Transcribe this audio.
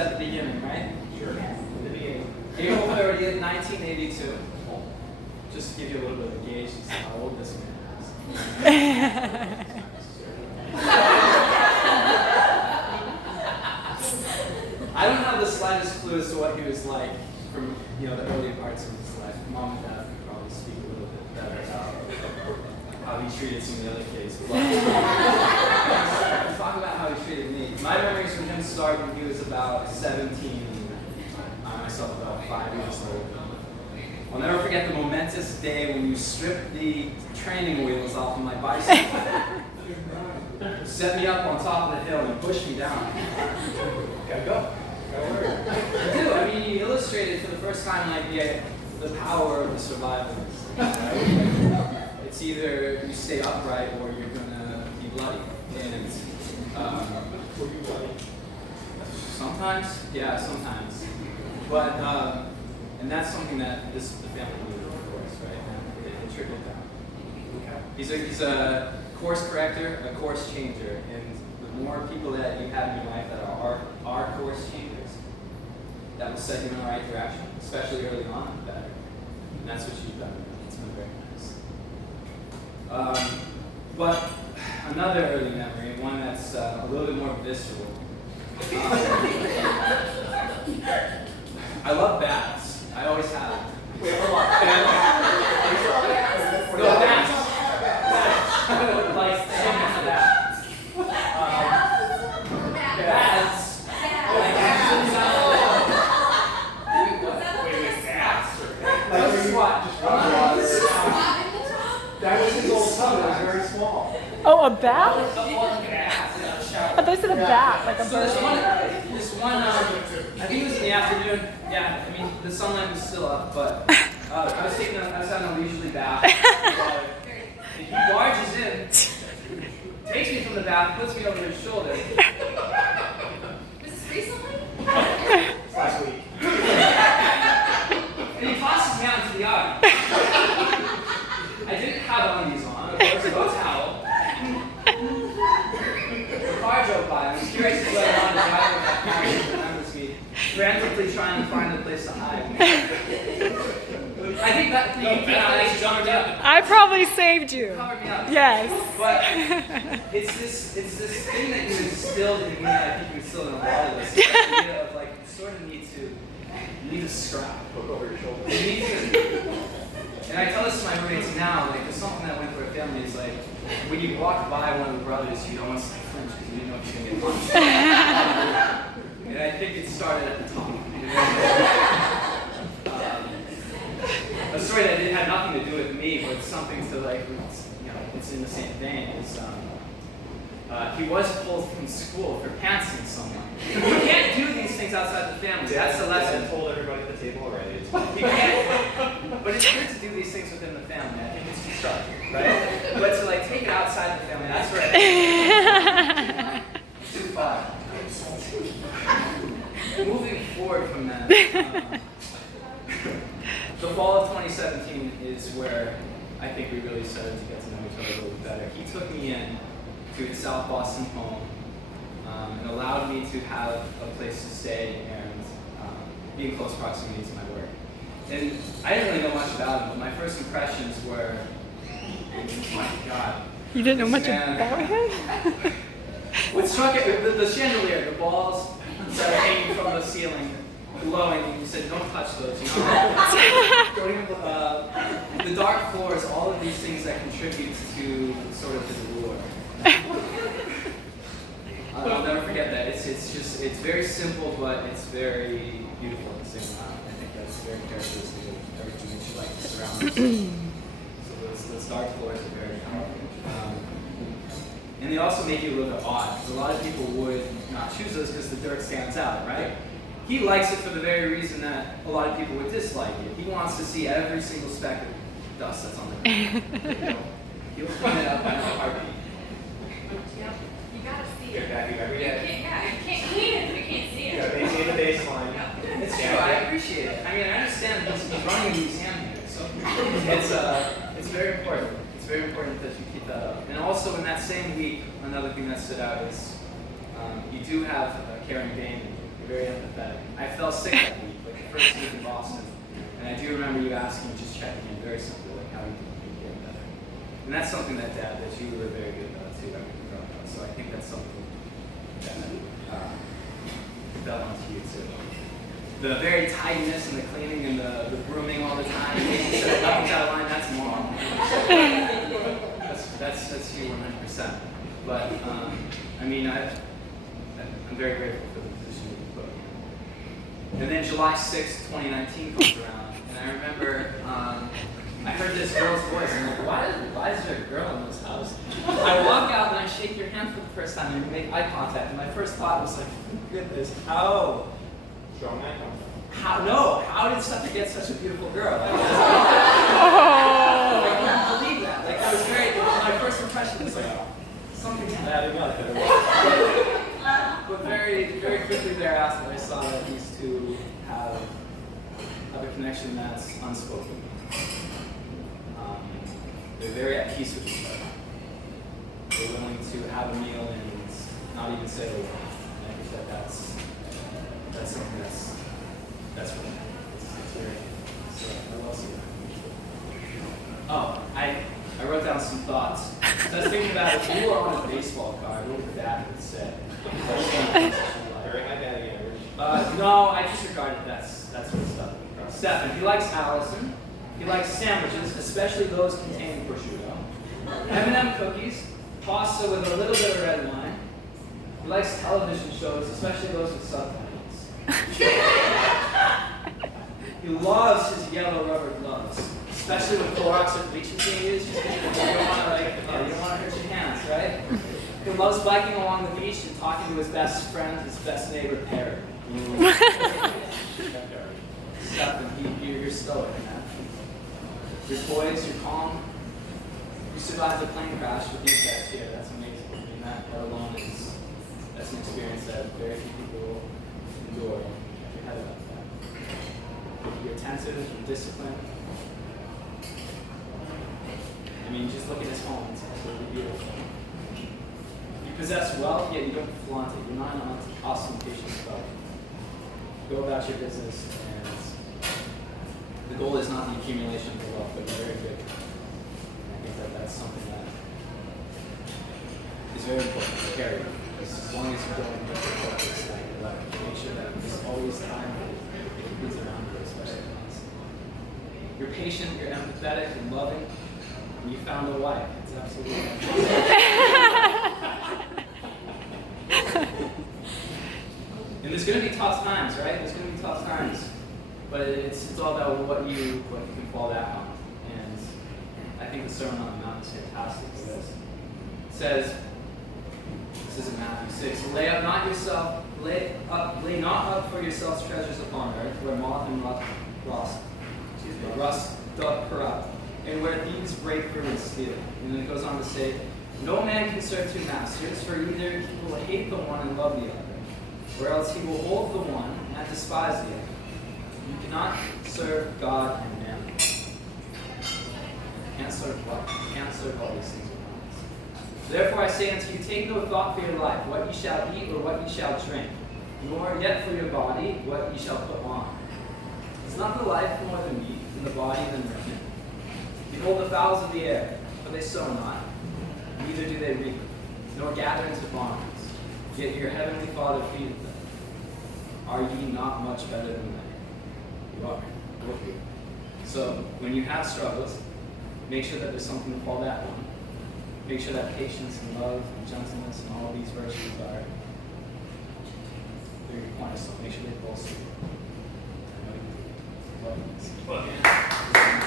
at the beginning, right? Sure. In the beginning. April 30th, 1982. Just to give you a little bit of a gauge as to how old this man is. I don't have the slightest clue as to what he was like from the early parts of his life. Mom and Dad could probably speak a little bit better about how he treated some of the other kids. But talk about how he treated me. My memories from him start when he was about 17, I myself about 5 years old. I'll never forget the momentous day when you stripped the training wheels off of my bicycle, set me up on top of the hill, and pushed me down. Gotta go. I do. I mean, you illustrated for the first time like the power of the survivalist. Right? It's either you stay upright or you're gonna be bloody. And Were you bloody? sometimes, yeah, sometimes. But and that's something that the family needed, of course, right? It trickled down. Okay. He's a course corrector, a course changer, and the more people that you have in your life that are course changers, that will set you in the right direction, especially early on, better. And that's what you've done. It's been very nice. But another early memory, one that's a little bit more visceral. I love baths. I always have. Wait, hold on. No, baths. Like, someone's a bath. Baths. Wait, baths? Like a squat. That was his old tub. It was very small. Oh, a bat? I thought you said a bat, like a So this bird. one, I think it was in the afternoon. Yeah, I mean, the sunlight was still up, but I was having a leisurely bath. And he barges in, takes me from the bath, puts me over his shoulder. Was this recently? It's last week. And he tosses me out into the yard. I didn't have undies on, of course, no towel. The car drove by, and I was curious as to whether or not the driver of that car remembers me, frantically trying to find a place to hide. I think that actually covered me up. I probably saved you. Covered me up. Yes. But it's this thing that you instilled in me that I think you instilled in a lot of us. The idea of like you sort of need to scrap. Look over your shoulder. You need to. And I tell this to my roommates now, like there's something that went for a family is like when you walk by one of the brothers, you almost like flinch because you didn't know if you're gonna get punched. And I think it started at the top. A story that had nothing to do with me, but something to like, it's in the same vein. Is he was pulled from school for pantsing someone. You can't do these things outside the family. That's the lesson. I told everybody at the table already. It's You can't. But it's good to do these things within the family. I think it's constructive, right? But to like take it outside the family, that's where it's too far. Moving forward from that, the fall of 2017 is where I think we really started to get to know each other a little bit better. He took me in to his South Boston home and allowed me to have a place to stay and be in close proximity to my work. And I didn't really know much about him, but my first impressions were, oh my God. You didn't know much man. about him? What struck it, the chandelier, the balls that are hanging from the ceiling, glowing, and you said, don't touch those, Don't even look the dark floors, all of these things that contribute to sort of his allure. I'll never forget that. It's very simple, but it's very beautiful at the same time. I think that's very characteristic of everything that you like to surround yourself. So those dark floors are very powerful. And they also make you a little bit odd, because a lot of people would not choose those because the dirt stands out, right? He likes it for the very reason that a lot of people would dislike it. He wants to see every single speck of dust that's on the ground. He'll clean it up in a heartbeat. Yep. You gotta see Get it. back every day. You can't clean it if you can't see You it. gotta maintain the baseline. It's true, I appreciate it. I mean, I understand he's running a museum here, so it's very important. It's very important that you keep that up. And also in that same week, another thing that stood out is you do have Karen Bain. very empathetic. I fell sick that week, like the first week in Boston, and I do remember you asking, just checking in very simply, like how you can get better. And that's something that Dad, that you were very good about too. I mean, growing up. So I think that's something that fell onto you too. The very tidiness and the cleaning and the grooming all the time, nothing's out of line, that's Mom. That's you 100%. But I mean, I'm very grateful for the position that you put me in. And then July 6th, 2019 comes around, and I remember I heard this girl's voice. I'm like, why is there a girl in this house? I walk out and I shake your hand for the first time, and we make eye contact. And my first thought was like, goodness, how? Strong eye contact. How did Stephan get such a beautiful girl? I couldn't believe that. Like, I was my first impression was like, something's adding up. But very, very quickly thereafter, I saw that these two have a connection that's unspoken. They're very at peace with each other. They're willing to have a meal and not even say a word. And I think that's something that's really it's very so what else? Oh, I wrote down some thoughts. So I was thinking about if you were on a baseball card, what would Dad would say? Very high batting average. No, I disregarded that's what Stephan. He likes Alison. He likes sandwiches, especially those containing prosciutto. M&M cookies, pasta with a little bit of red wine. He likes television shows, especially those with subtitles. He loves his yellow rubber gloves, especially when Clorox or bleach is being used. You don't want to hurt your hands, right? He loves biking along the beach and talking to his best friend, his best neighbor, Parrot. Stephan, you're stoic, man. You're poised, you're calm. You survived a plane crash with these guys here. That's amazing. I mean, that alone that's an experience that very few people endure. You're head about that. You're attentive, you're disciplined. I mean, just look at his home. It's absolutely beautiful. You possess wealth, yet you don't flaunt it. You're not an ostentatious wealth. Go about your business, and the goal is not the accumulation of the wealth, but very good. And I think that's something that is very important to carry. As long as you don't make your focus like your life, make sure that there's always time for kids around you, especially us. You're patient, you're empathetic, and loving, and you found a wife. It's absolutely And there's going to be tough times, right? There's going to be tough times. But it's all about what you can fall back on. And I think the Sermon on the Mount is fantastic for this. It says, this is in Matthew 6, lay not up for yourselves treasures upon earth, where moth and rust doth corrupt, and where thieves break through and steal. And then it goes on to say, no man can serve two masters, for either he will hate the one and love the other, or else he will hold the one and despise the other. You cannot serve God and mammon. You can't serve what? You can't serve all these things at once. Therefore I say unto you, take no thought for your life, what ye shall eat or what ye shall drink, nor yet for your body, what ye shall put on. Is not the life more than meat, and the body than raiment? Behold the fowls of the air, for they sow not, neither do they reap, nor gather into barns, yet your heavenly Father feedeth them. Are ye not much better than they? You are. So when you have struggles, make sure that there's something to fall back on. Make sure that patience and love and gentleness and all of these virtues are your cornerstone. Make sure they bolster you. I know you do. Love you.